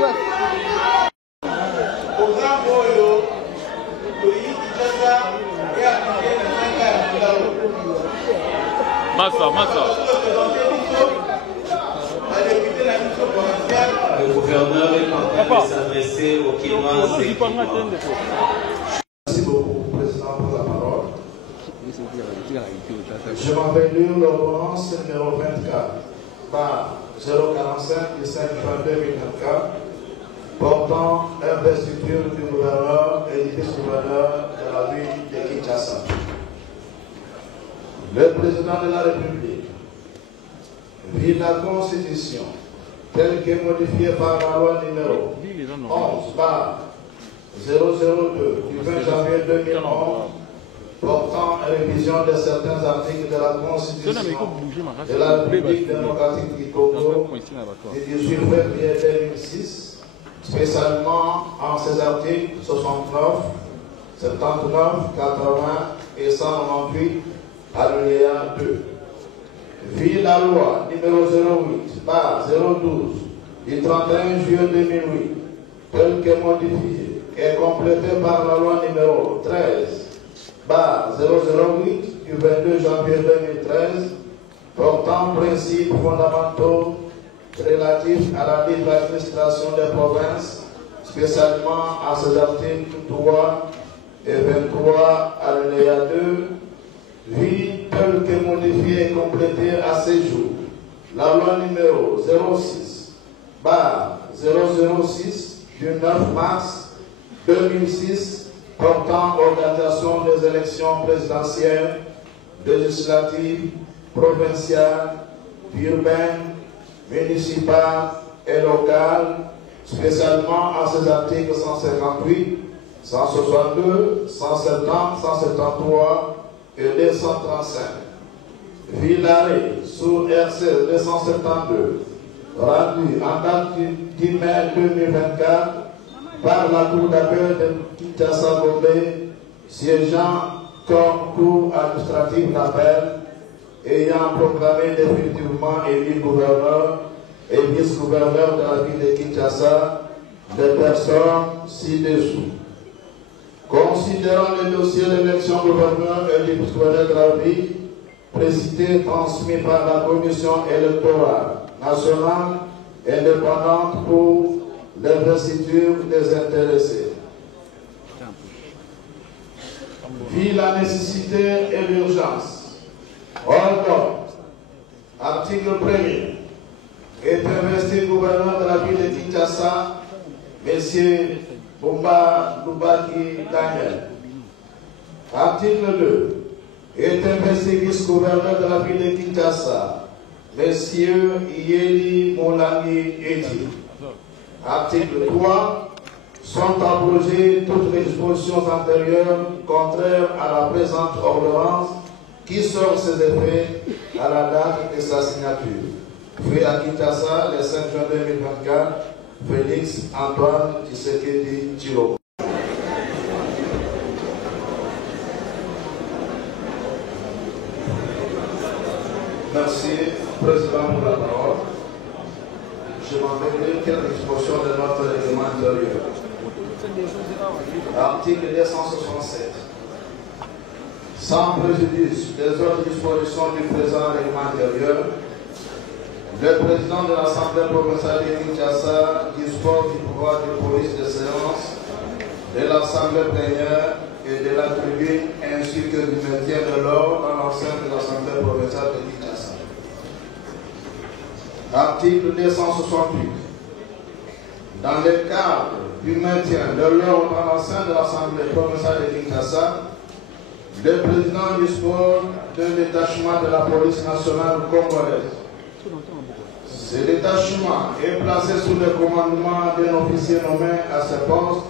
Le gouverneur est en train de s'adresser aux Kinois. Merci beaucoup, Président, pour la parole. Je m'appelle l'ordonnance numéro 24 par 045 du 5 juin 2024 portant investiture du gouverneur et du vice-gouverneur de la ville de Kinshasa. Le président de la République vit la Constitution telle que modifiée par la loi numéro 11 par 002 du 20 janvier 2011 portant révision de certains articles de la Constitution de la République démocratique du Congo du 18 février 2006, spécialement en ses articles 69, 79, 80 et 198, alinéa 2. Vit la loi numéro 08 par 012 du 31 juillet 2008, telle que modifiée et complétée par la loi numéro 13 par 008 du 22 janvier 2013, portant principes fondamentaux relatifs à la libre administration des provinces, spécialement à ses articles 3 et 23, alinéa 2, vit telle que modifiée et complétée à ces jours la loi numéro 06 par 006 du 9 mars 2006 portant organisation des élections présidentielles, législatives, provinciales, urbaines, municipales et locales, spécialement à ses articles 158, 162, 170, 173 et 235. Vit l'arrêt sous RC 272, rendu en date du 10 mai 2024 par la Cour d'appel de Kinshasa-Gombe, siégeant comme Cour administrative d'appel, ayant proclamé définitivement élu gouverneur et vice-gouverneur de la ville de Kinshasa des personnes ci-dessous. Considérant le dossier d'élection gouverneur et du vice-gouverneur de la ville, précité transmis par la Commission électorale nationale indépendante pour l'investiture des intéressés. Vit la nécessité et l'urgence. Ordre, article 1er, est investi gouverneur de la ville de Kinshasa, M. Bumba Lubaki Daniel. Article 2, est investi vice-gouverneur de la ville de Kinshasa, M. Yeli Moulani Eti. Article 3, sont abrogées toutes les dispositions antérieures contraires à la présente ordonnance qui sort ses effets à la date de sa signature. Fait à Kinshasa le 5 juin 2024, Félix Antoine Tshisekedi Tshilombo. Merci, Président, pour la parole. Je m'en vais lire quelques dispositions de notre règlement intérieur. Article 267. Sans préjudice des autres dispositions du présent règlement intérieur, le président de l'Assemblée provinciale de Kinshasa dispose du pouvoir de police de séance de l'Assemblée plénière et de la tribune ainsi que du maintien de l'ordre dans l'enceinte de l'Assemblée provinciale de Kinshasa. Article 268. Dans le cadre du maintien de l'ordre dans l'enceinte de l'Assemblée provinciale de Kinshasa, le président dispose d'un détachement de la police nationale congolaise. Ce détachement est placé sous le commandement d'un officier nommé à ce poste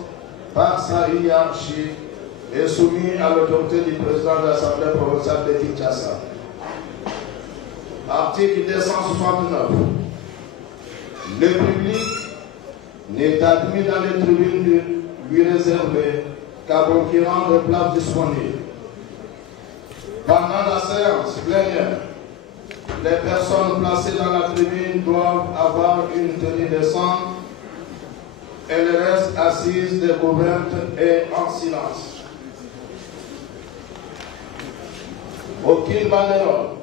par sa hiérarchie et soumis à l'autorité du président de l'Assemblée provinciale de Kinshasa. Article 269. Le public n'est admis dans les tribunes lui réservées qu'à concurrent de places disponibles. Pendant la séance plénière, les personnes placées dans la tribune doivent avoir une tenue décente Elle reste assise, découverte et en silence. Aucune banderole,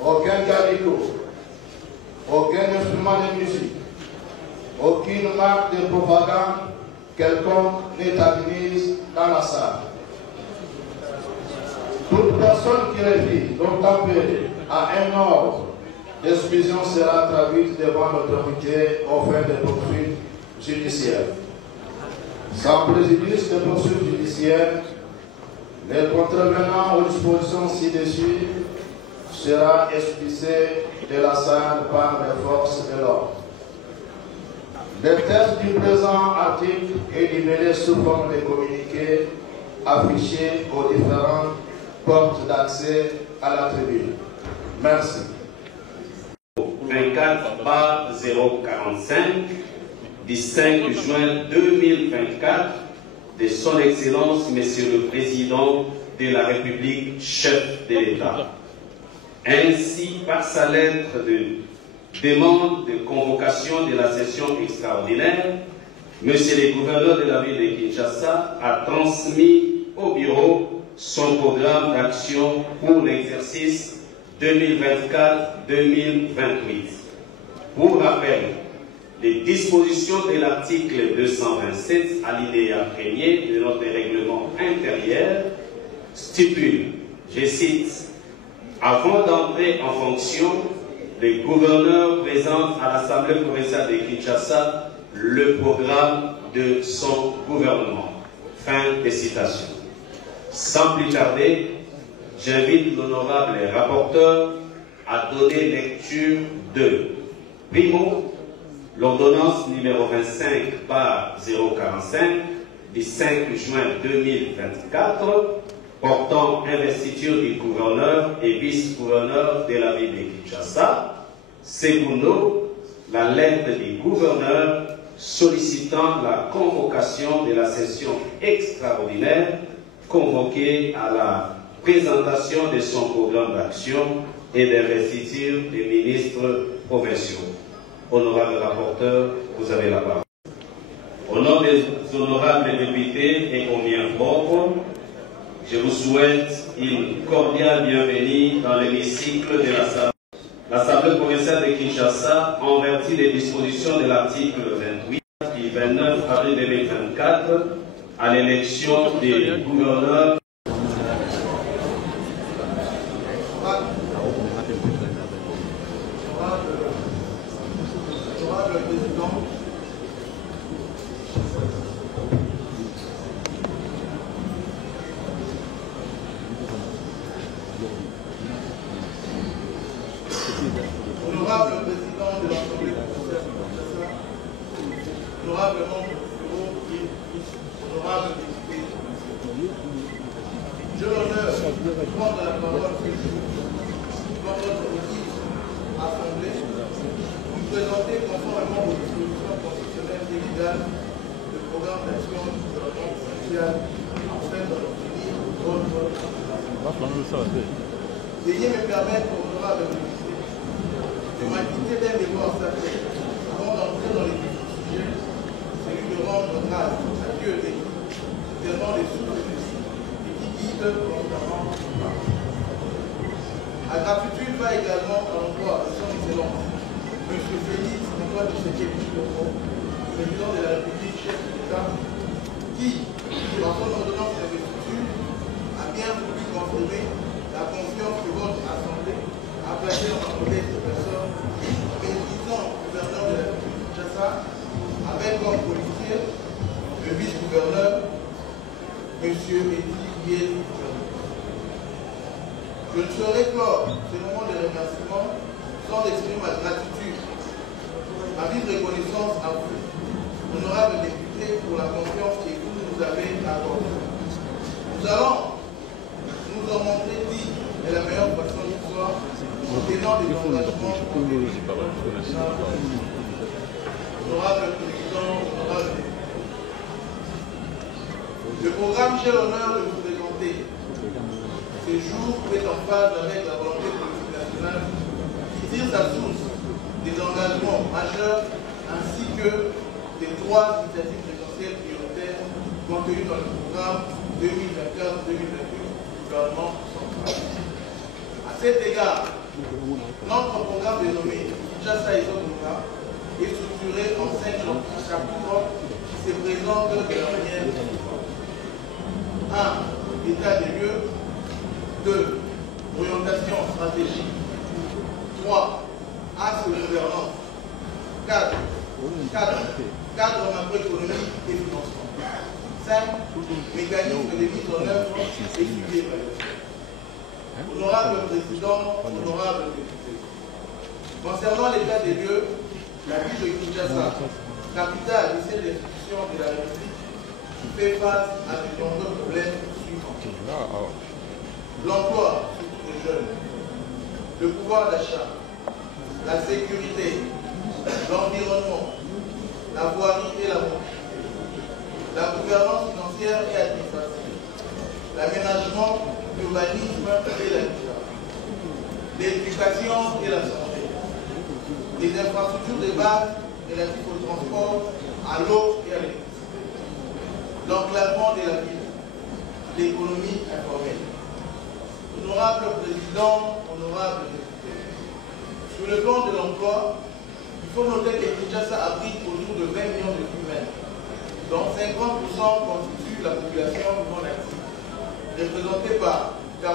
aucun calicot, aucun instrument de musique, aucune marque de propagande quelconque n'est admise dans la salle. Toute personne qui refuse d'obtempérer à un ordre d'exclusion sera traduite devant l'autorité aux fins de poursuites judiciaires. Sans préjudice de poursuites judiciaires, les contrevenants aux dispositions ci-dessus sera expulsé de la salle par les forces de l'ordre. Le texte du présent article est libellé sous forme de communiqué affiché aux différentes portes d'accès à la tribune. Merci. 24/045 du 5 juin 2024 de Son Excellence, Monsieur le Président de la République, chef de l'État. Ainsi, par sa lettre de demande de convocation de la session extraordinaire, Monsieur le Gouverneur de la ville de Kinshasa a transmis au bureau son programme d'action pour l'exercice 2024-2028. Pour rappel, les dispositions de l'article 227, alinéa 1er de notre règlement intérieur stipulent, je cite, « Avant d'entrer en fonction, le gouverneur présente à l'Assemblée provinciale de Kinshasa le programme de son gouvernement. » Fin de citation. Sans plus tarder, j'invite l'honorable rapporteur à donner lecture de primo, l'ordonnance numéro 25/045 du 5 juin 2024 portant investiture du gouverneur et vice-gouverneur de la ville de Kinshasa. Secondo, la lettre du gouverneur sollicitant la convocation de la session extraordinaire convoquée à la présentation de son programme d'action et d'investiture des ministres provinciaux. Honorable rapporteur, vous avez la parole. Au nom des honorables députés et au mien propre, je vous souhaite une cordiale bienvenue dans l'hémicycle de l'Assemblée provinciale de Kinshasa en vertu des dispositions de l'article 28 du 29 avril 2024 à l'élection des gouverneurs. Honorable président de l'Assemblée provinciale de Kinshasa, honorable membre du bureau, honorable député, j'ai l'honneur de prendre la parole ce jour dans votre audible Assemblée pour vous présenter conformément aux dispositions constitutionnelles et légales le programme d'action du gouvernement provincial afin d'en obtenir votre approbation. Veuillez me permettre, honorable député, de m'acquitter d'un devoir sacré avant d'entrer dans les sujets, celui de rendre grâce à Dieu et tellement les sources et qui guident constamment. La gratitude va également à l'endroit de son Excellence, M. Félix Antoine Tshisekedi Tshilombo, président de la République, chef de l'État, qui, par son ordonnance d'investiture, a bien voulu confirmer la confiance que votre Assemblée a placée dans ma modeste personne, bénéficiant au gouverneur de la République de Kinshasa, avec comme policier le vice-gouverneur, M. Etienne. Je ne saurais clore ce moment de remerciement sans exprimer ma gratitude, ma vive reconnaissance à vous, honorable député, pour la confiance que vous nous avez accordée. Nous allons nous en montrer digne de la meilleure façon du soir, en tenant des engagements. Honorable président, honorable député. Le programme, j'ai l'honneur de vous présenter ce jour est en phase avec la volonté politique nationale qui tire sa source des engagements majeurs ainsi que des 3 initiatives présidentielles prioritaires contenues dans le programme 2024-2028 du gouvernement central. À cet égard, notre programme dénommé Kinshasa Isodoka est structuré en 5 chapitres qui se présentent de la manière suivante. 1. État des lieux. 2. Orientation stratégique. 3. Axe de gouvernance. 4. Cadre macroéconomique et financement. 5. Mécanisme de mise en œuvre et suivi d'évaluation. Honorable Président, honorable député. Concernant l'état des lieux, la ville de Kinshasa, capitale et celle d'institution de la République, fait face à de nombreux problèmes suivants. L'emploi, surtout des jeunes, le pouvoir d'achat, la sécurité, l'environnement, la voirie et la mobilité, la gouvernance financière et administrative, l'aménagement, l'urbanisme et l'habitat, l'éducation et la santé, les infrastructures de base relatives au transport, à l'eau et à l'électricité, l'enclavement de la ville, l'économie informelle. Honorable Président, honorable député, sur le plan de l'emploi, il faut noter que Kinshasa abrite autour de 20 millions de humains, dont 50% constituent la population non active, représentée par 47%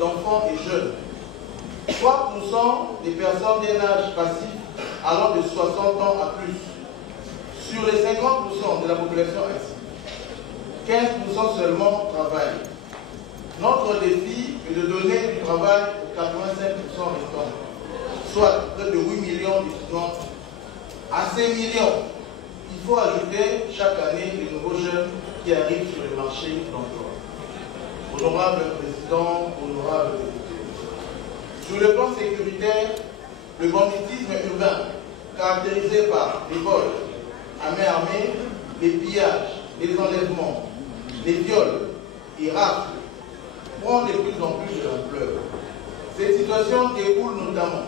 d'enfants et jeunes, 3% des personnes d'un âge passif allant de 60 ans à plus. Sur les 50% de la population active, 15% seulement travaillent. Notre défi est de donner du travail aux 85% restants, soit près de 8 millions d'étudiants. À ces millions, il faut ajouter chaque année les nouveaux jeunes qui arrivent sur le marché de l'emploi. Honorable Président, honorable député. Sur le plan sécuritaire, le banditisme urbain, caractérisé par les vols à main armée, les pillages, les enlèvements, les viols et rafles, prend de plus en plus de l'ampleur. Cette situation découle notamment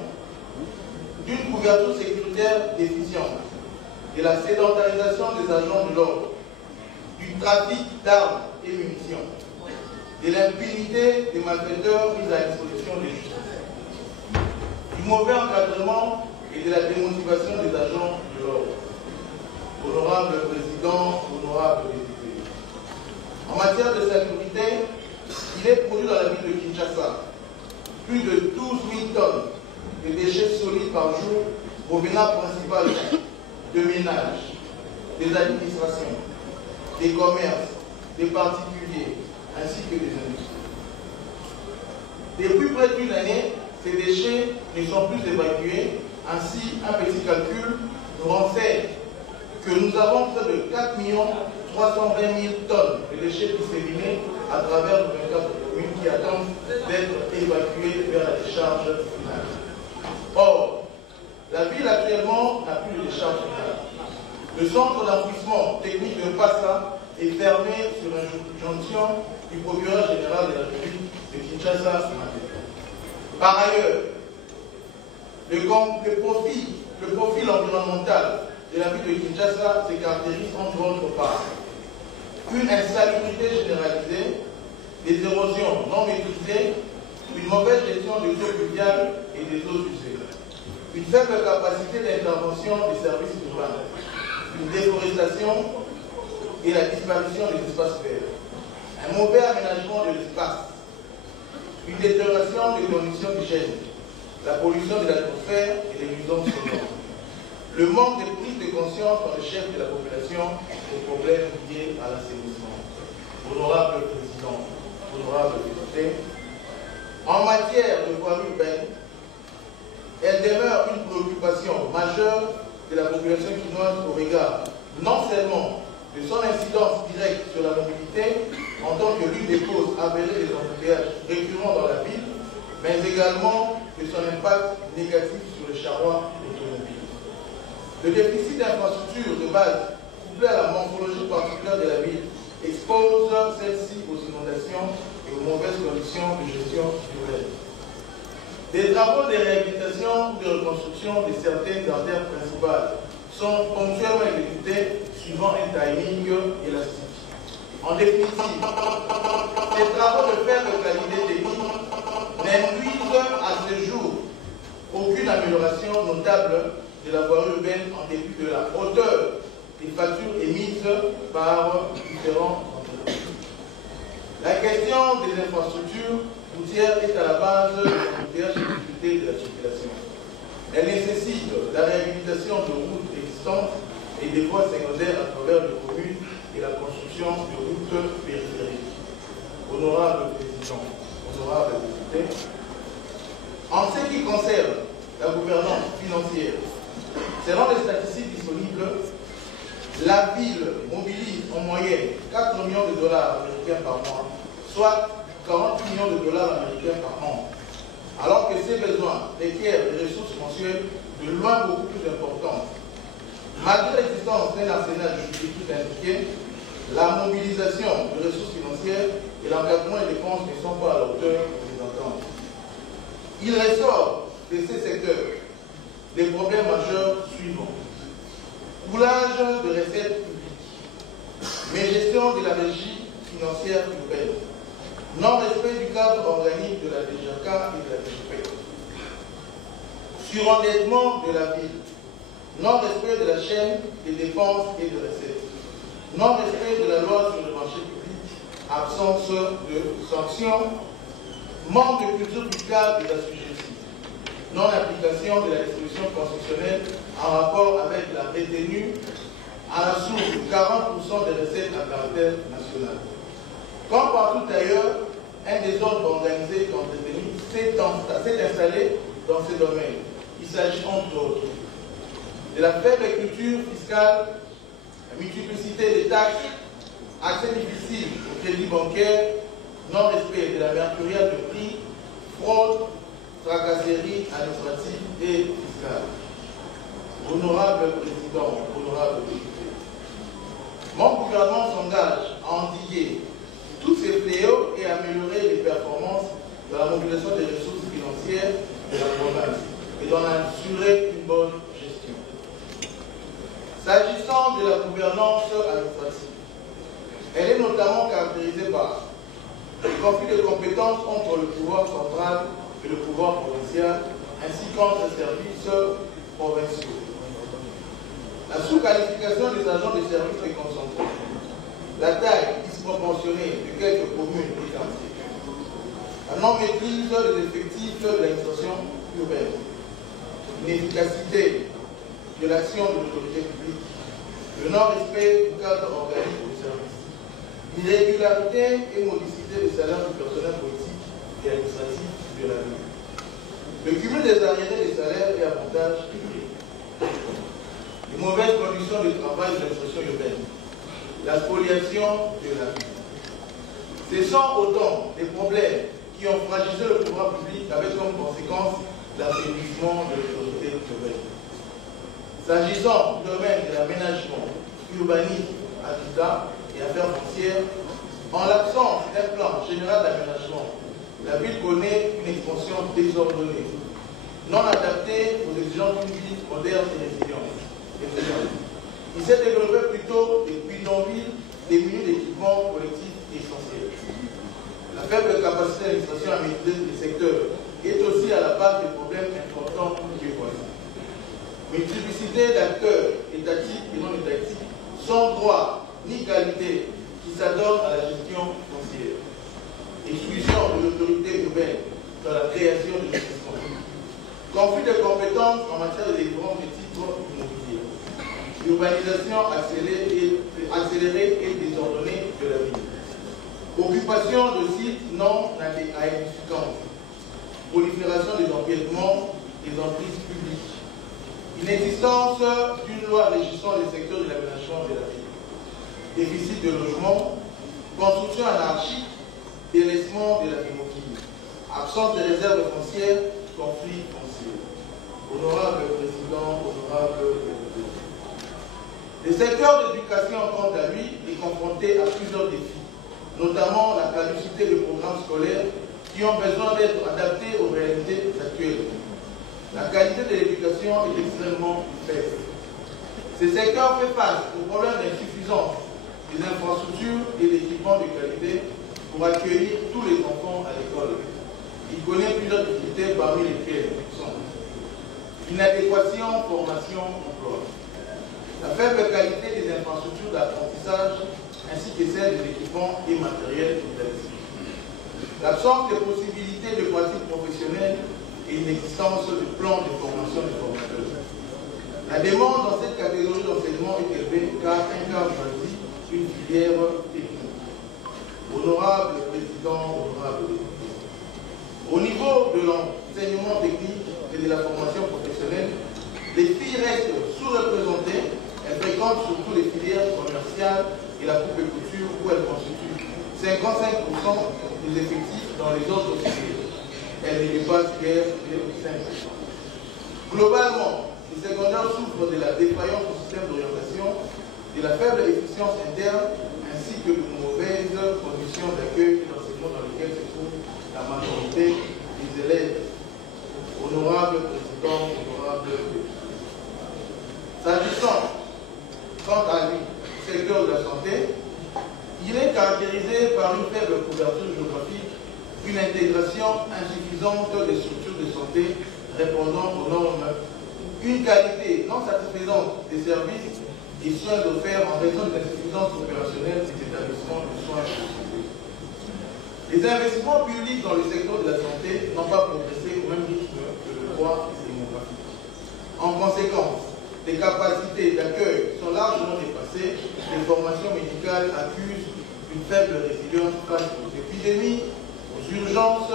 d'une couverture sécuritaire déficiente, de la sédentarisation des agents de l'ordre, du trafic d'armes et munitions, de l'impunité des malfaiteurs mis à la disposition des justices, du mauvais encadrement et de la démotivation des agents de l'ordre. Honorable Président, honorable député. En matière de sécurité, il est produit dans la ville de Kinshasa plus de 12 000 tonnes de déchets solides par jour provenant principalement de ménages, des administrations, des commerces, des particuliers, ainsi que des industries. Depuis près d'une année, ces déchets ne sont plus évacués. Ainsi, un petit calcul nous renseigne que nous avons près de 4 320 000 tonnes de déchets disséminés à travers nos 24 communes qui attendent d'être évacuées vers la décharge finale. Or, la ville actuellement n'a plus de décharge finale. Le centre d'enfouissement technique de Passa est fermé sur injonction du procureur général de la République de Kinshasa. Par ailleurs, le profil environnemental de la ville de Kinshasa se caractérise entre autres par une insalubrité généralisée, des érosions non maîtrisées, une mauvaise gestion des eaux pluviales et des eaux usées, une faible capacité d'intervention des services urbains, une déforestation et la disparition des espaces verts, un mauvais aménagement de l'espace, une détérioration des conditions d'hygiène, la pollution de l'atmosphère et les nuisances sonores, le manque de prise de conscience dans le chef de la population des problèmes liés à l'assainissement. Honorable Président, honorable député, en matière de voirie urbaine, elle demeure une préoccupation majeure de la population chinoise au regard non seulement de son incidence directe sur la mobilité en tant que l'une des causes avérées des embouteillages récurrents dans la ville, mais également de son impact négatif sur le charroi automobile. Le déficit d'infrastructures de base, couplé à la morphologie particulière de la ville, expose celle-ci aux inondations et aux mauvaises conditions de gestion urbaine. Des travaux de réhabilitation ou de reconstruction de certaines artères principales sont ponctuellement exécutés suivant un timing élastique. En définitive, ces travaux de faible qualité technique n'induisent à ce jour aucune amélioration notable de la voirie urbaine en dépit de la hauteur des factures émises par différents entreprises. La question des infrastructures routières est à la base de l'embouteillage et de la circulation. Elle nécessite la réhabilitation de routes existantes et des voies secondaires à travers les communes et la construction de routes périphériques. Honorable Président, honorable député, en ce qui concerne la gouvernance financière, selon les statistiques disponibles, la ville mobilise en moyenne 4 millions de dollars américains par mois, soit 40 millions de dollars américains par an, alors que ces besoins requièrent des ressources mensuelles de loin beaucoup plus importantes. Malgré l'existence d'un arsenal juridique indiqué, la mobilisation de ressources financières et l'encadrement des dépenses ne sont pas à la hauteur des attentes. Il ressort de ces secteurs des problèmes majeurs suivants. Coulage de recettes publiques, mais gestion de la régie financière urbaine, non-respect du cadre organique de la DGK et de la DGP, surendettement de la ville, non-respect de la chaîne des dépenses et de recettes, non-respect de la loi sur le marché public, absence de sanctions, manque de culture fiscale et d'assujettissement, non-application de la disposition constitutionnelle en rapport avec la retenue à la source de 40% des recettes à caractère national. Comme partout ailleurs, un désordre organisé et entretenu s'est installé dans ces domaines. Il s'agit entre autres de la faible culture fiscale, la multiplicité des taxes, accès difficile au crédit bancaire, non-respect de la mercuriale de prix, fraude, tracasserie administrative et fiscale. Honorable Président, honorable député, mon gouvernement s'engage à endiguer tous ces fléaux et à améliorer les performances de la mobilisation des ressources financières de la province et d'en assurer une bonne gestion. S'agissant de la gouvernance administrative, elle est notamment caractérisée par le conflit de compétences entre le pouvoir central et le pouvoir provincial, ainsi qu'entre les services provinciaux. La sous-qualification des agents des services déconcentrés, la taille disproportionnée de quelques communes et quartiers, la non-maîtrise des effectifs de l'administration urbaine, l'inefficacité de l'action de l'autorité publique, le non-respect du cadre organique du service, l'irrégularité et modicité des salaires du personnel politique et administratif de la ville, le cumul des arriérés des salaires et avantages publics, les mauvaises conditions de travail de l'administration urbaine, la spoliation de la ville. Ce sont autant des problèmes qui ont fragilisé le pouvoir public avec comme conséquence l'affaiblissement de l'autorité urbaine. S'agissant du domaine de l'aménagement, urbanisme, habitat et affaires foncières, en l'absence d'un plan général d'aménagement, la ville connaît une expansion désordonnée, non adaptée aux exigences d'une ville moderne et résiliente. Il s'est développé plutôt des bidonvilles démunis d'équipements collectifs essentiels. La faible capacité d'administration à maîtriser les secteurs est aussi à la base des problèmes importants du voisin. Multiplicité d'acteurs étatiques et non étatiques, sans droit ni qualité qui s'adonnent à la gestion foncière. Exclusion de l'autorité urbaine dans la création de l'investissement. Conflit de compétences en matière de délivrance de titres immobiliers. Urbanisation accélérée et désordonnée de la ville. Occupation de sites non aedificants. Prolifération des empiètements des emprises publiques. Inexistence d'une loi régissant les secteurs de l'aménagement de la ville. Déficit de logement, construction anarchique, délaissement de la démocratie, absence de réserve foncière, conflit foncier. Honorable Président, honorable député. Le secteur d'éducation, quant à lui, est confronté à plusieurs défis, notamment la caducité des programmes scolaires qui ont besoin d'être adaptés aux réalités actuelles. La qualité de l'éducation est extrêmement faible. Ce secteur fait face au problème d'insuffisance des infrastructures et d'équipements de qualité pour accueillir tous les enfants à l'école. Il connaît plusieurs difficultés parmi lesquelles sont inadéquation, formation, emploi, la faible qualité des infrastructures d'apprentissage ainsi que celle des équipements et matériels didactiques, l'absence de possibilités de pratique professionnelle et l'inexistence de plans de formation des formateurs. La demande dans cette catégorie d'enseignement est élevée car un quart choisit une filière technique. Honorable Président, honorable député. Au niveau de l'enseignement technique et de la formation professionnelle, les filles restent sous-représentées. Elles fréquentent surtout les filières commerciales et la coupe et couture où elles constituent 55% des effectifs dans les autres filières. Elles ne dépassent guère les 5%. Globalement, les secondaires souffrent de la défaillance du système d'orientation, de la faible efficience interne, ainsi que de mauvaises conditions d'accueil et d'enseignement dans lesquelles se trouve la majorité des élèves. Honorable Président, honorable député. S'agissant, quant à lui, du secteur de la santé, il est caractérisé par une faible couverture géographique, une intégration insuffisante des structures de santé répondant aux normes, une qualité non satisfaisante des services et soins offerts en raison de l'insuffisance opérationnelle des établissements de soins de santé. Les investissements publics dans le secteur de la santé n'ont pas progressé au même rythme que le droit démographique. En conséquence, les capacités d'accueil sont largement dépassées, les formations médicales accusent une faible résilience face aux épidémies, aux urgences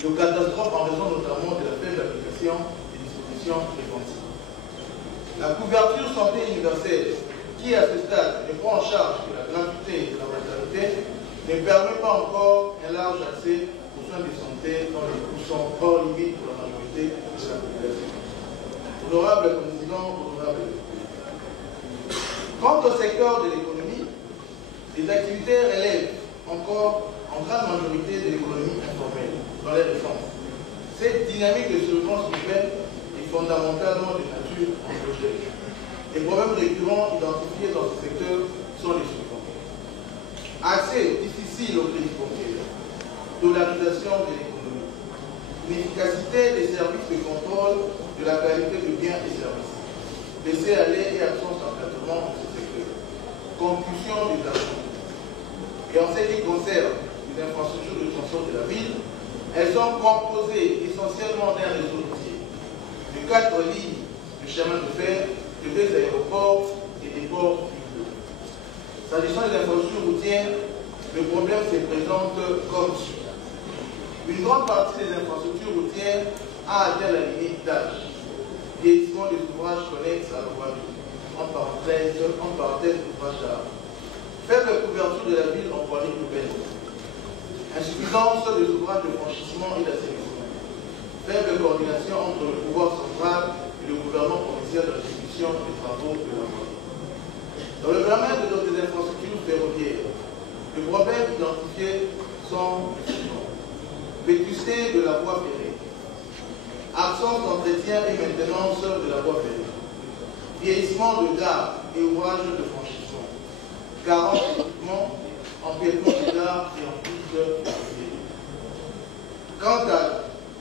et aux catastrophes en raison notamment de la faible application des dispositions préventives. La couverture santé universelle, qui à ce stade ne prend en charge que la gratuité et la mortalité, ne permet pas encore un large accès aux soins de santé dont les coûts sont hors limite pour la majorité de la population. Honorable Président, honorable député. Quant au secteur de l'économie, les activités relèvent encore en grande majorité de l'économie informelle dans les réformes. Cette dynamique de surveillance urbaine est fondamentalement de nature endogène. Les problèmes récurrents identifiés dans ce secteur sont les suivants. Accès difficile au crédit bancaire, dollarisation de l'économie, l'inefficacité des services de contrôle de la qualité de biens et services, laisser-aller et absence d'encadrement de ce secteur, concussion des agents. Et en ce qui concerne les infrastructures de transport de la ville, elles sont composées essentiellement d'un réseau routier, de 4 lignes de chemin de fer, de 2 aéroports et des ports fluviaux. S'agissant des infrastructures routières, le problème se présente comme suit. Une grande partie des infrastructures routières a atteint la limite d'âge. Vieillissement des ouvrages connexes à la voie publique, en parenthèse ouvrages d'art. Faible couverture de la ville en voirie urbaine. Insuffisance des ouvrages de franchissement et d'assainissement. Faible coordination entre le pouvoir central et le gouvernement provincial dans l'exécution des travaux de la voie. Dans le domaine des infrastructures ferroviaires, les problèmes identifiés sont les suivants. Vétusté de la voie ferrée, absence d'entretien et maintenance de la voie ferrée, vieillissement de gares et ouvrages de franchissement, carence d'équipement, empiètement des gares et en plus ferroviaires.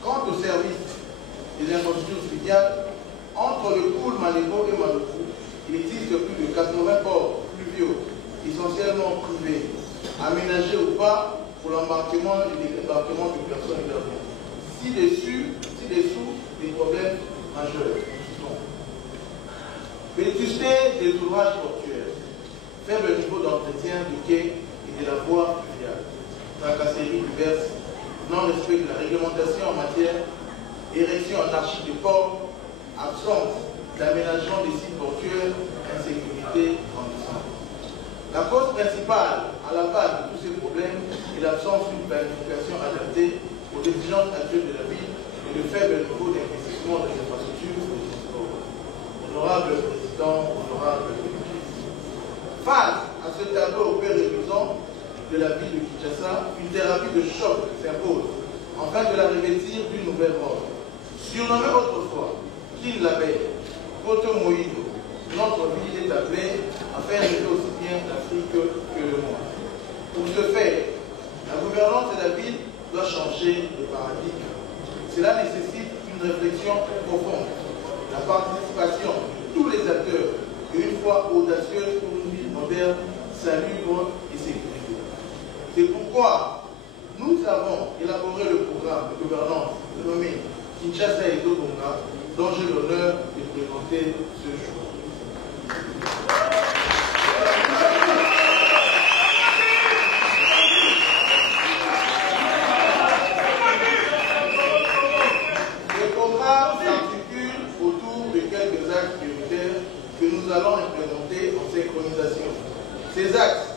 Quant au service des infrastructures fluviales, entre le pool Malébo et Malofou, il existe plus de 80 ports fluviaux, essentiellement privés, aménagés ou pas pour l'embarquement et le débarquement de personnes et d'avions. Ci-dessous, des problèmes majeurs. Vétusté des ouvrages portuaires, faible niveau d'entretien du quai et de la voie fluviale, tracasseries diverses, non-respect de la réglementation en matière, érection anarchique des ports, absence d'aménagement des sites portuaires, insécurité grandissante. La cause principale à la base de tous ces problèmes est l'absence d'une planification adaptée aux exigences actuelles de la ville et le faible niveau d'investissement dans les infrastructures de transport. Honorable Président, honorable député. Face à ce tableau peu réduisant de la ville de Kinshasa, une thérapie de choc s'impose afin de la revêtir d'une nouvelle mort. Surnommée autrefois Kin Labé, Poto Moïdo, notre ville est appelée à faire rêver aussi bien l'Afrique que le monde. Pour ce faire, la gouvernance de la ville doit changer de paradigme. Cela nécessite une réflexion profonde, la participation de tous les acteurs et une foi audacieuse pour une ville moderne, salubre et sécurisée. C'est pourquoi nous avons élaboré le programme de gouvernance nommé Kinshasa et Tobonga, dont j'ai l'honneur de présenter ce jour. Le programme s'articule autour de quelques axes prioritaires que nous allons implémenter en synchronisation. Ces axes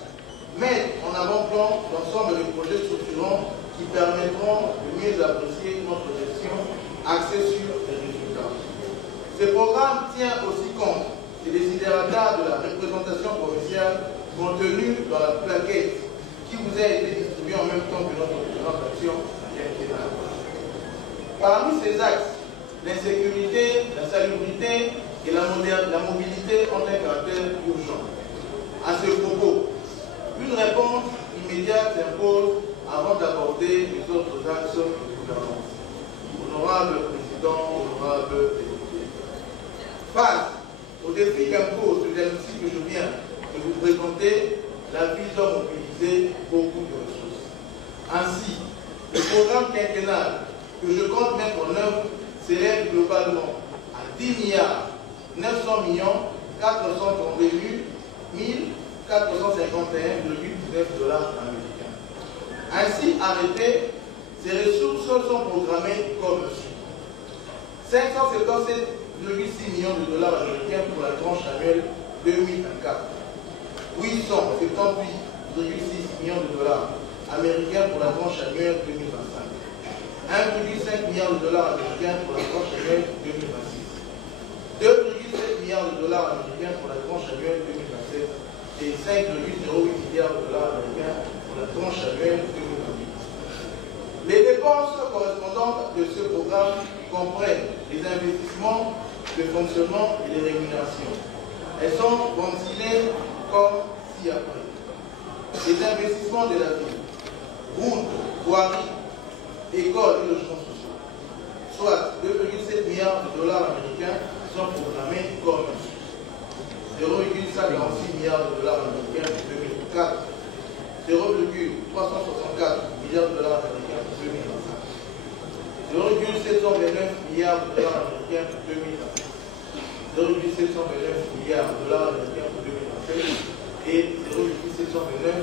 mettent en avant-plan l'ensemble des projets structurants qui permettront de mieux apprécier notre gestion axée sur les résultats. Ce programme tient aussi compte des desiderata de la représentation provinciale contenue dans la plaquette qui vous a été distribuée en même temps que notre programme d'action quinquennale. Parmi ces axes, l'insécurité, la salubrité et la mobilité ont un caractère urgent. À ce propos, une réponse immédiate s'impose avant d'aborder les autres axes de gouvernance. Honorable Président, honorable député. Face au défi qu'impose le diagnostic que je viens de vous présenter, la ville doit mobiliser beaucoup de ressources. Ainsi, le programme quinquennal que je compte mettre en œuvre s'élève globalement à 10 milliards 900 millions 431 451,19 dollars américains. Ainsi arrêtées, ces ressources sont programmées comme suit. 577,6 millions de dollars américains pour la tranche annuelle 2024. 878,6 millions de dollars américains pour la tranche annuelle 2025. 1,5 milliard de dollars américains pour la tranche annuelle 2026. 2,7 milliards de dollars américains pour la tranche annuelle 2027 et 5,08 milliards de dollars américains pour la tranche annuelle 2028. Les dépenses correspondantes de ce programme comprennent les investissements, le fonctionnement et les rémunérations. Elles sont ventilées comme ci-après. Les investissements de la ville, routes, voiries, écoles et logements sociaux, soit 2,7 milliards de dollars américains sont programmés comme 0,56 milliards de dollars américains pour 2024, 0,364 milliards de dollars américains pour 2025, 0,729 milliards de dollars américains pour 2026, 0,729 milliards de dollars américains pour 2027 et 0,729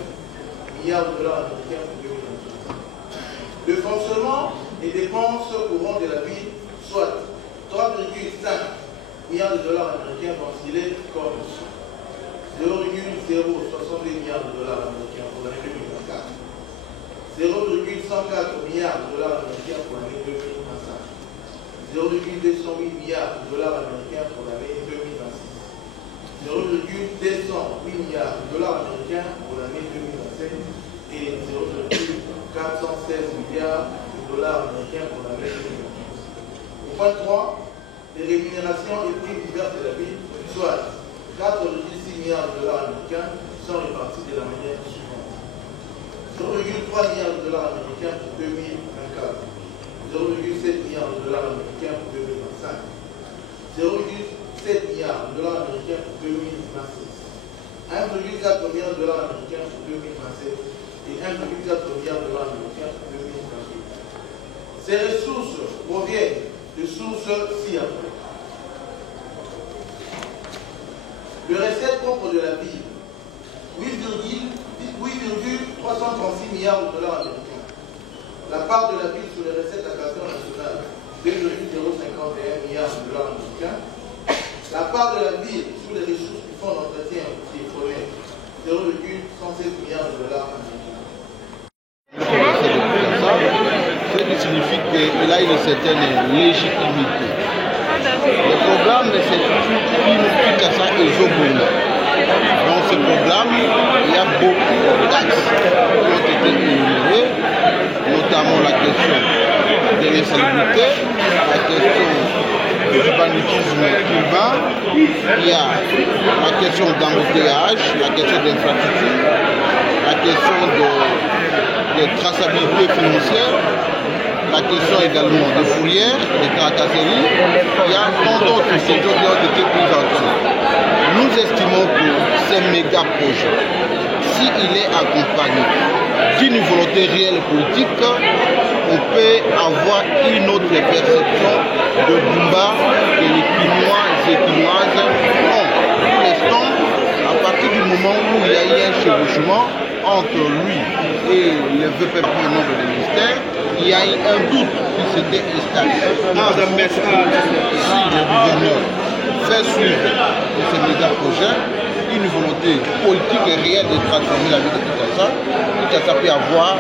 milliards de dollars américains pour 2028. Le fonctionnement des dépenses courantes de la ville, soit 3,5 milliards de dollars américains ventilés comme 0,062 milliards de dollars américains pour l'année 2024, 0,104 milliards de dollars américains pour l'année 2025, 0,208 milliards de dollars américains pour l'année 2026, 0,208 milliards de dollars américains pour l'année 2027 et 0,416 milliards de dollars américains pour l'année 2028. Au point 3, les rémunérations et primes diverses de la ville, soit 4,6 milliards de dollars américains, sont répartis de la manière suivante. 0,3 milliards de dollars américains pour 2024, 0,7 milliards de dollars américains pour 2025, 0,7 milliards de dollars américains pour 2026, 1,4 milliard de dollars américains pour 2027 et 1,4 milliard de dollars américains pour 2028. Ces ressources proviennent de sources ci-après. Le recette propre de la ville, 8,336 milliards de dollars américains. La part de la ville sur les recettes à caractère national, 2,051 milliards de dollars américains. La part de la ville sur les ressources du fonds d'entretien qui est fourni, 0,107 milliards de dollars américains. Ce qui signifie qu'il a une certaine légitimité. Le programme de cette Kinshasa et Zobonga. Dans ce programme, il y a beaucoup d'axes qui ont été énumérés, notamment la question de l'insalubrité, la question du banditisme urbain, il y a question d'embouteillage, la question d'infrastructure, la question de traçabilité financière, la question également des fourrières, des tracasseries. Il y a tant d'autres questions qui ont été prises en compte. Nous estimons que ces méga projets, s'il est accompagné d'une volonté réelle politique, on peut avoir une autre perception de Bumba que les Quinois et Quinoises ont. Pour l'instant, à partir du moment où il y a eu un chevauchement entre lui et le VP membre du ministère, il y a eu un doute qui s'était installé. Si le gouverneur fait suivre de ces méga projets une volonté politique et réelle de transformer la vie de Kinshasa, Kinshasa peut avoir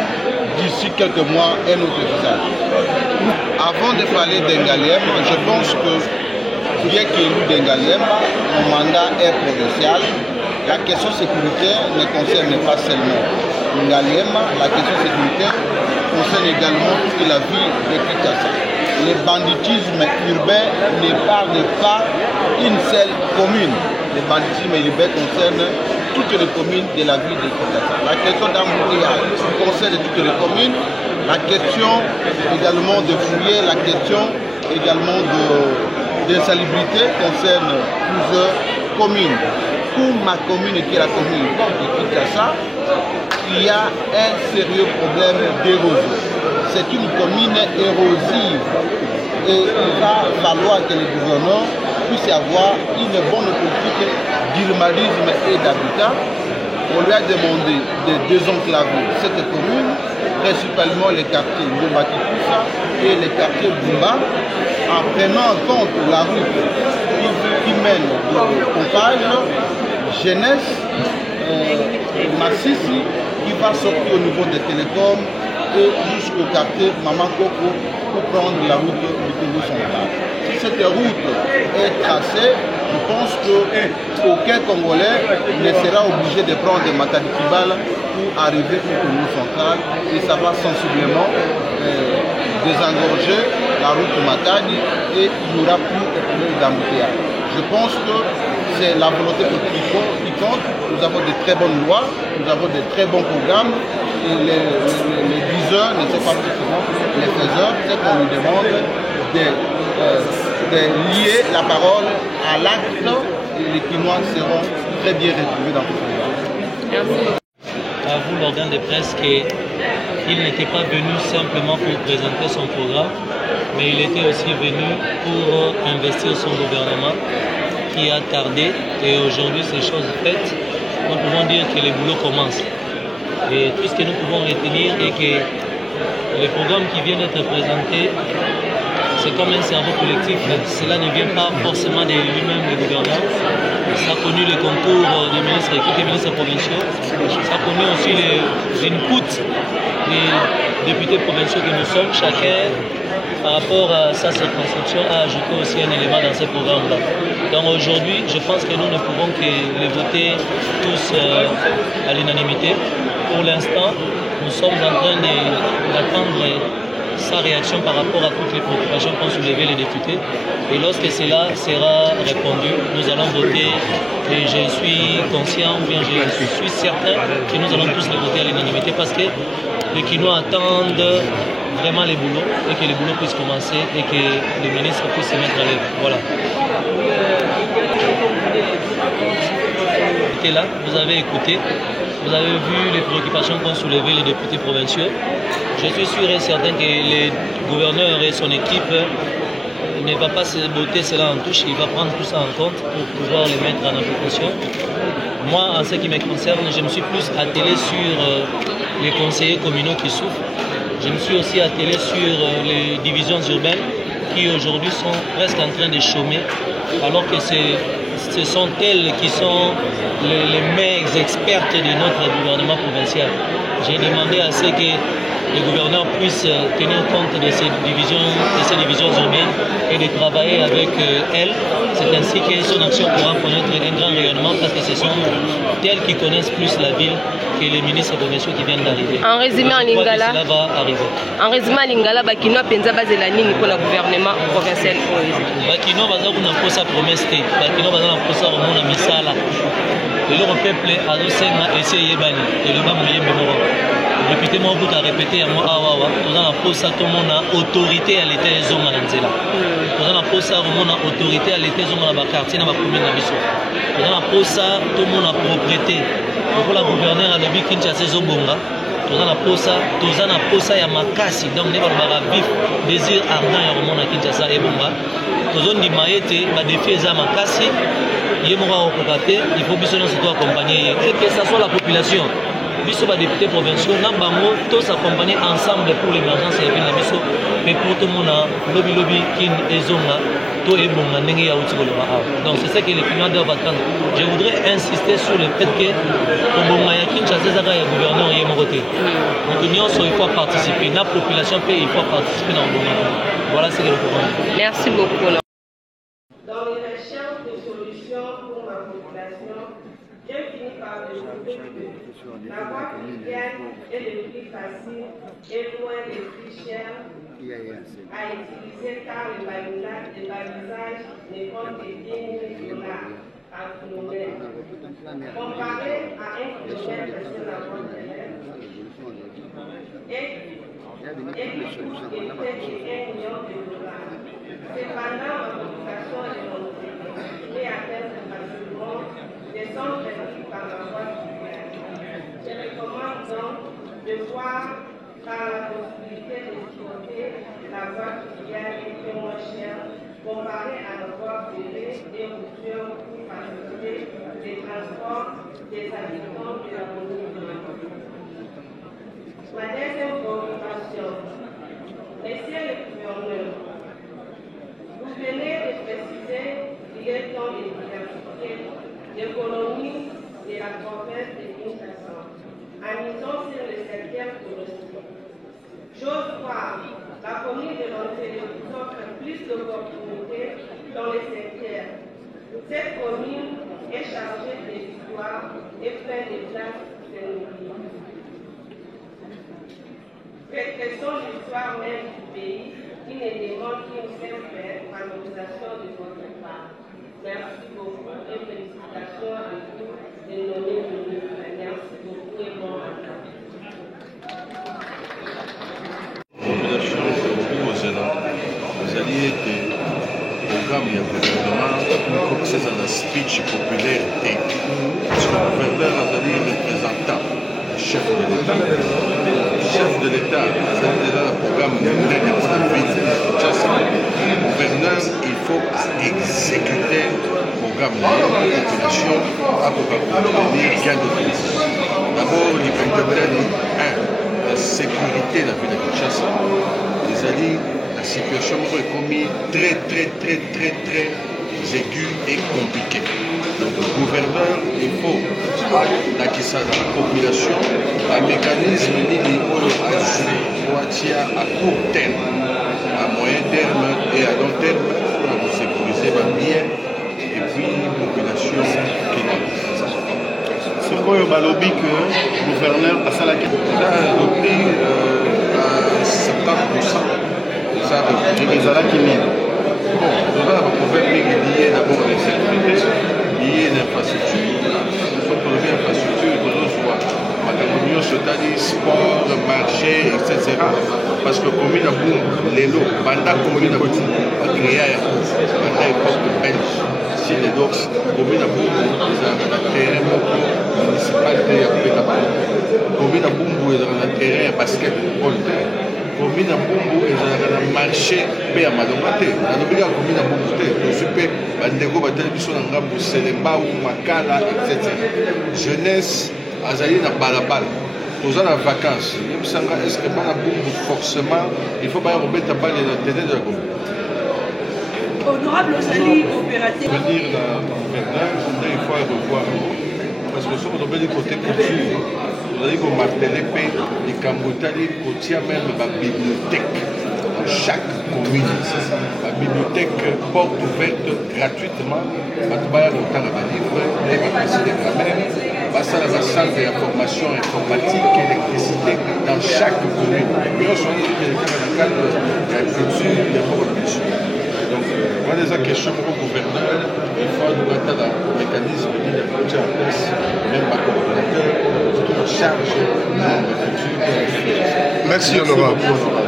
d'ici quelques mois un autre visage. Avant de parler d'Engaliem, je pense que bien qu'élu d'Engaliem, mon mandat est provincial. La question sécuritaire ne concerne pas seulement Engaliem, la question sécuritaire concerne également toute la ville de Kinshasa. Le banditisme urbain n'épargne pas une seule commune. Le banditisme urbain concerne toutes les communes de la ville de Kinshasa. La question d'embouteillage concerne toutes les communes. La question également de fourrière, la question également d'insalubrité concerne plusieurs communes. Pour ma commune qui est la commune de Kinshasa, il y a un sérieux problème d'érosion. C'est une commune érosive et il va falloir que le gouvernement puisse avoir une bonne politique d'urbanisme et d'habitat. On lui a demandé de désenclaver cette commune, principalement les quartiers Bombakikusa et les quartiers Bumba, en prenant en compte la route qui mène de Pompage, Jeunesse, Massissi, qui va sortir au niveau des télécoms et jusqu'au quartier Mamakoko pour prendre la route du Congo central. Si cette route est tracée, je pense qu'aucun Congolais ne sera obligé de prendre des Matadi-Kibala pour arriver au Congo central et ça va sensiblement désengorger la route Matadi et il n'y aura plus de problème d'embouteillage. Je pense que c'est la volonté politique qui compte. Nous avons de très bonnes lois, nous avons de très bons programmes et les diseurs ne sont pas suffisants. Les faiseurs, c'est qu'on nous demande de lier la parole à l'acte et les Quinois seront très bien retrouvés dans tout ce programme. Avoue l'organe de presse qu'il n'était pas venu simplement pour présenter son programme, mais il était aussi venu pour investir son gouvernement qui a tardé et aujourd'hui ces choses faites, nous pouvons dire que les boulots commencent. Et tout ce que nous pouvons retenir est que les programmes qui viennent d'être présentés, c'est comme un cerveau collectif. Cela ne vient pas forcément de lui-même, le gouverneur. Ça a connu le concours des ministres et des ministres provinciaux. Ça a connu aussi les inputs des députés provinciaux que nous sommes. Chacun, par rapport à sa circonscription, a ajouté aussi un élément dans ces programmes-là. Donc aujourd'hui, je pense que nous ne pouvons que les voter tous à l'unanimité. Pour l'instant, nous sommes en train d'attendre sa réaction par rapport à toutes les préoccupations qu'ont soulevé les députés. Et lorsque cela sera répondu, nous allons voter. Et je suis conscient, ou bien je suis certain que nous allons tous les voter à l'unanimité parce que les Quinois attendent vraiment les boulots et que les boulots puissent commencer et que les ministres puissent se mettre à l'œuvre. Voilà. Et là, vous avez écouté, vous avez vu les préoccupations qu'ont soulevé les députés provinciaux. Je suis sûr et certain que le gouverneur et son équipe ne va pas se botter cela en touche, il va prendre tout ça en compte pour pouvoir les mettre en application. Moi, en ce qui me concerne, je me suis plus attelé sur les conseillers communaux qui souffrent. Je me suis aussi attelé sur les divisions urbaines qui aujourd'hui sont presque en train de chômer, alors que ce sont elles qui sont les meilleures expertes de notre gouvernement provincial. J'ai demandé à ce que le gouverneur puisse tenir compte de ces divisions urbaines et de travailler avec elles. C'est ainsi que son action pourra connaître un grand rayonnement parce que ce sont elles qui connaissent plus la ville que les ministres provinciaux qui viennent d'arriver. En résumé, en Lingala, cela va arriver. En résumé, en Lingala, Bakino penza base la ligne pour le gouvernement provincial. Bakino baza kuna posa promesse te. Bakino baza na posa romona misala. Et le peuple a essayé de et le bas moyen mémoire. Le député Mouabout a répété à moi, tout dans la pause, tout le monde a autorité à l'état des hommes à l'Anzela. Tout dans la pause, tout le monde a autorité à l'état des hommes à la quartier, dans la commune de Bissau. Tout dans la pause, tout le monde a propriété. Pour la gouverneure à l'objet Kinshasa Zobonga. Tout dans la pause, il y a Makasi. Donc, nous avons vif désir ardent à Romona Kinshasa et Bonga. Tout dans les maïetés, les défis à Makasi. Il faut bien surtout accompagner. Et que ce soit la population. Biso ba député provinciaux na bango tous accompagner ensemble pour l'émergence et la biso mais pour tout le monde lobby kin ezonga to e bonga ndenge ya uti koloba awa. Donc c'est ça que les clients doivent attendre. Je voudrais insister sur le fait que pour bonga ya Kinshasa zaka ya gouverneur yé mokoté. Donc il faut participer, la population peut il faut participer dans le bonga. Voilà ce que le programme. Merci beaucoup. Dans les recherches de solutions pour ma population, j'ai fini par découvrir que la voie quotidienne est le plus facile et loin le plus cher à utiliser car le balisage ne compte que 10 000 $ à kilomètre. Comparé à 1 kilomètre sur la voie terrestre, et qui coûte peut-être 1 million $. Cependant, ma population est montée et atteint facilement des sommes perdues par la voie quotidienne. Je recommande donc de voir par la possibilité d'exploiter la voie quotidienne qui est moins chère comparée à la voie privée et routière pour faciliter les transports des habitants de la commune de Mako. Ma deuxième préoccupation, Monsieur le gouverneur, vous venez de préciser qu'il est temps de diversifier l'économie de la province de Kinshasa en misant sur le secteur touristique. J'ose croire la commune de l'Anzela vous offre plus d'opportunités dans le secteur. Cette commune est chargée de l'histoire et pleine de places singulières. Cette question de l'histoire même du pays qui ne demande qu'une simple valorisation de votre part. Merci beaucoup et félicitations à vous de nommer ministre. Merci beaucoup et bon matin. Population kozela ezali ete programme ya gouvernement comme c'est un speech populaire te parce que le gouverneur azali représentant chef de l'État. Chef de l'État azali déjà le programme mondial pour la ville de Kinshasa. Gouverneur il faut exécuter le programme de la population pour obtenir gain de cause. D'abord l'hypothèse 1. La sécurité de la ville de Kinshasa, la situation est commise très aiguë et compliquée. Donc le gouverneur, il faut la population, un mécanisme à court terme, à moyen terme et à long terme pour sécuriser ma bien et puis la population qui n'a pas. C'est quoi le lobby que le gouverneur a salé? Le lobby à 70%. Ça, qui mine. Bon, nous avons un problème lié d'abord à la sécurité, lié à l'infrastructure. Il faut que l'infrastructure, nous soit. Madame c'est-à-dire sport, marché, etc. Parce que comme il y a les lots, pendant comme il y a créé pendant l'époque belge, si les docs, comme il y a un terrain municipalité, comme il y a un terrain basketball, comme il y a un marché, mais à Madomate, à l'obligation comme il y a beaucoup de super, Bandego, Batalibiso, Nangambo, Selemba ou Makala, etc. Jeunesse, Azaï na balabala. Tous en vacances. Est-ce que pas forcément, il faut pas remettre la balle dans l'intérêt de la commune. Honorable Osali, opérateur. Je veux dire, il faut revoir. Parce que si on doit du côté culture, on a dit qu'on martelait les Cambotali, qu'on tient même la bibliothèque. Dans chaque commune, la bibliothèque porte ouverte gratuitement. On va autant de livres, on va passer des grammaires. Ça la salle de la formation informatique et électricité dans chaque commune. Mais on se dit que dans le cadre de la culture, il y a beaucoup de questions. Donc, voilà des questions au gouverneur. Il faut nous mettre dans le mécanisme de la culture en place. Merci honorable.